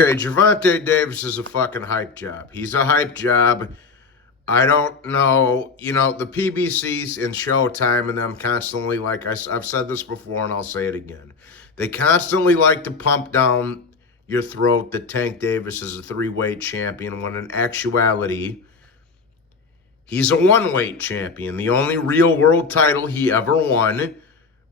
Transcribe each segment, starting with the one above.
Okay, Gervonta Davis is a fucking hype job. He's a hype job. I don't know. The PBCs and Showtime and them constantly, like I've said this before and I'll say it again. They constantly like to pump down your throat that Tank Davis is a three-weight champion when in actuality, he's a one-weight champion. The only real world title he ever won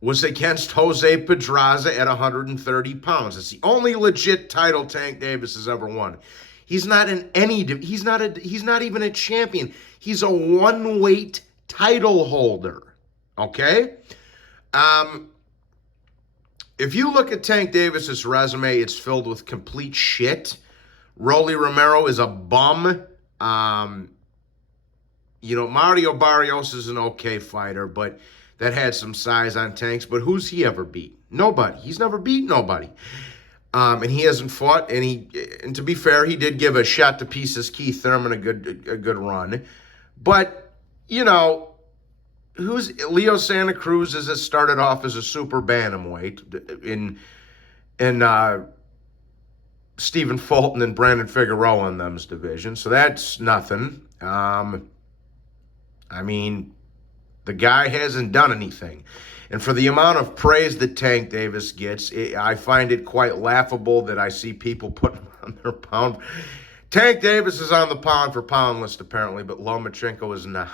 was against Jose Pedraza at 130 pounds. It's the only legit title Tank Davis has ever won. He's not he's not even a champion. He's a one-weight title holder. Okay? If you look at Tank Davis's resume, it's filled with complete shit. Rolly Romero is a bum. Mario Barrios is an okay fighter, but that had some size on Tank's. But who's he ever beat? Nobody. He's never beat nobody. And he hasn't fought. And to be fair, he did give a shot to pieces Keith Thurman a good run. But who's Leo Santa Cruz? Has started off as a super bantamweight in Stephen Fulton and Brandon Figueroa in them's division. So that's nothing. The guy hasn't done anything. And for the amount of praise that Tank Davis gets, I find it quite laughable that I see people putting him on their pound. Tank Davis is on the pound for pound list, apparently, but Lomachenko is not.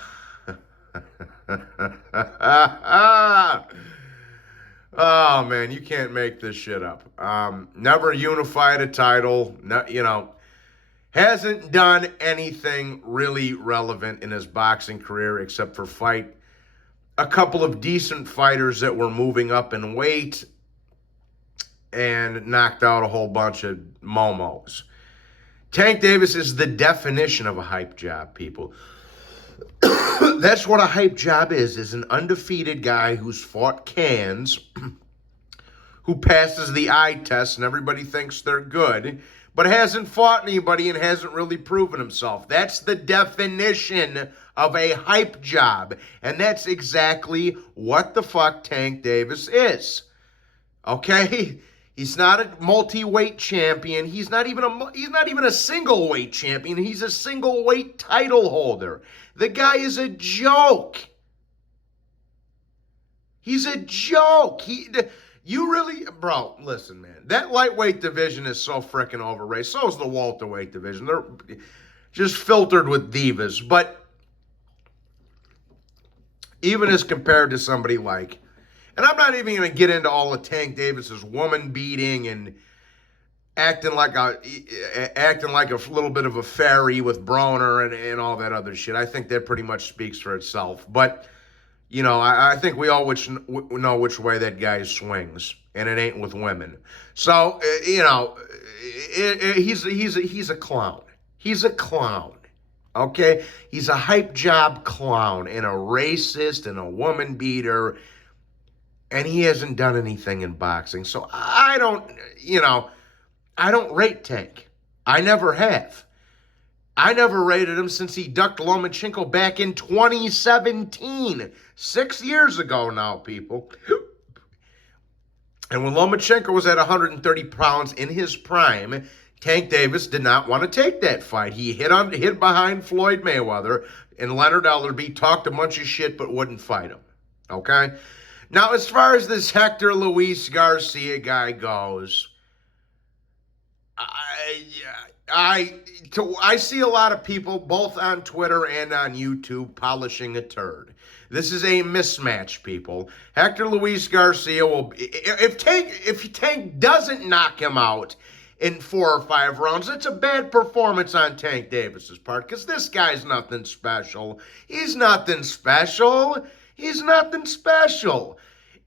Oh, man, you can't make this shit up. Never unified a title, hasn't done anything really relevant in his boxing career except for fight a couple of decent fighters that were moving up in weight and knocked out a whole bunch of momos. Tank Davis is the definition of a hype job, people. That's what a hype job is an undefeated guy who's fought cans, who passes the eye test and everybody thinks they're good, but hasn't fought anybody and hasn't really proven himself. That's the definition of a hype job. And that's exactly what the fuck Tank Davis is. Okay? He's not a multi-weight champion. He's not even a single weight champion. He's a single weight title holder. The guy is a joke. He's a joke. Bro, listen, man. That lightweight division is so freaking overrated. So is the welterweight division. They're just filtered with divas. But even as compared to somebody like, and I'm not even going to get into all of Tank Davis's woman beating and acting like a little bit of a fairy with Broner and all that other shit. I think that pretty much speaks for itself. But I think we all know which way that guy swings, and it ain't with women. So he's a clown. He's a clown. Okay, he's a hype job clown and a racist and a woman beater, and he hasn't done anything in boxing. So I don't rate Tank. I never have. I never rated him since he ducked Lomachenko back in 2017. 6 years ago now, people. And when Lomachenko was at 130 pounds in his prime, Tank Davis did not want to take that fight. He hid behind Floyd Mayweather, and Leonard Ellerbe talked a bunch of shit but wouldn't fight him. Okay? Now, as far as this Hector Luis Garcia guy goes, I see a lot of people, both on Twitter and on YouTube, polishing a turd. This is a mismatch, people. Hector Luis Garcia will, if Tank doesn't knock him out in 4 or 5 rounds, it's a bad performance on Tank Davis's part, because this guy's nothing special. He's nothing special. He's nothing special.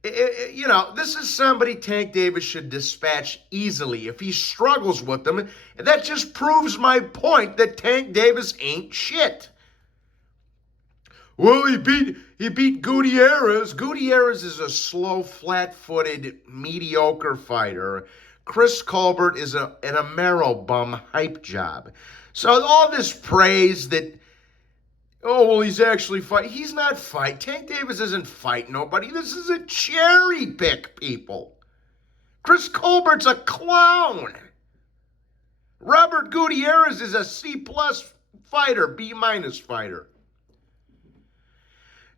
This is somebody Tank Davis should dispatch easily. If he struggles with them, that just proves my point that Tank Davis ain't shit. Well, he beat Gutierrez. Gutierrez is a slow, flat-footed, mediocre fighter. Chris Colbert is an Amaro bum hype job. So all this praise that, he's actually fighting. He's not fighting. Tank Davis isn't fighting nobody. This is a cherry pick, people. Chris Colbert's a clown. Robert Gutierrez is a C-plus fighter, B-minus fighter.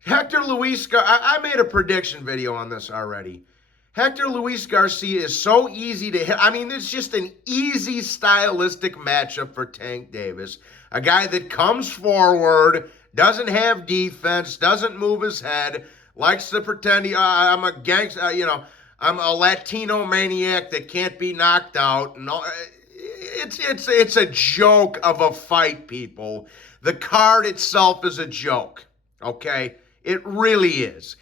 Hector Luis, I made a prediction video on this already. Hector Luis Garcia is so easy to hit. I mean, it's just an easy stylistic matchup for Tank Davis. A guy that comes forward, doesn't have defense, doesn't move his head, likes to pretend I'm a gangster, I'm a Latino maniac that can't be knocked out. No, it's a joke of a fight, people. The card itself is a joke, okay? It really is.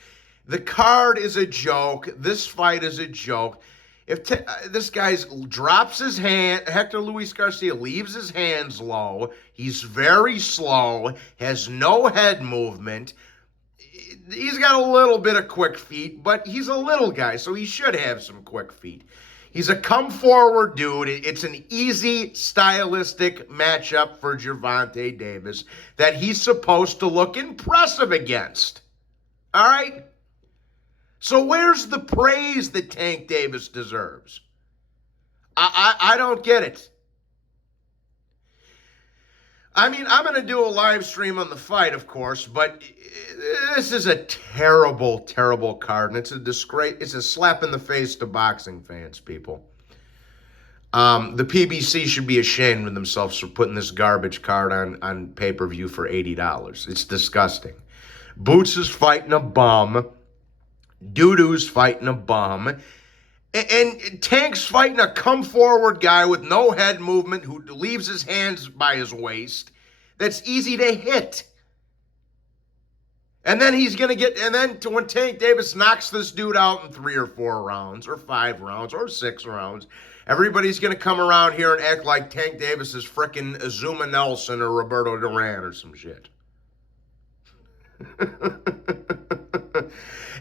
The card is a joke. This fight is a joke. If this guy drops his hand, Hector Luis Garcia leaves his hands low. He's very slow, has no head movement. He's got a little bit of quick feet, but he's a little guy, so he should have some quick feet. He's a come-forward dude. It's an easy, stylistic matchup for Gervonta Davis that he's supposed to look impressive against. All right? So where's the praise that Tank Davis deserves? I don't get it. I mean, I'm going to do a live stream on the fight, of course, but this is a terrible, terrible card, and it's a disgrace. It's a slap in the face to boxing fans, people. The PBC should be ashamed of themselves for putting this garbage card on pay-per-view for $80. It's disgusting. Boots is fighting a bum. Doo-doo's fighting a bum. And Tank's fighting a come-forward guy with no head movement who leaves his hands by his waist. That's easy to hit. And then he's going to get, and then when Tank Davis knocks this dude out in 3 or 4 rounds, or 5 rounds, or 6 rounds, everybody's going to come around here and act like Tank Davis is frickin' Azuma Nelson or Roberto Duran or some shit.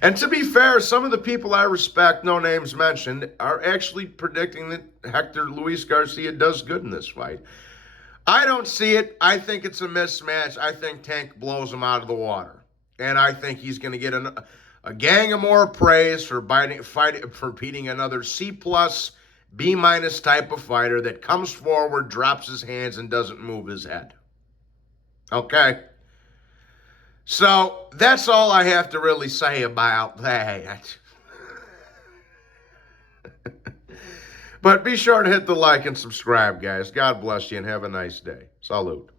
And to be fair, some of the people I respect, no names mentioned, are actually predicting that Hector Luis Garcia does good in this fight. I don't see it. I think it's a mismatch. I think Tank blows him out of the water. And I think he's going to get a gang of more praise for beating another C-plus, B-minus type of fighter that comes forward, drops his hands, and doesn't move his head. Okay? So, that's all I have to really say about that. But be sure to hit the like and subscribe, guys. God bless you and have a nice day. Salute.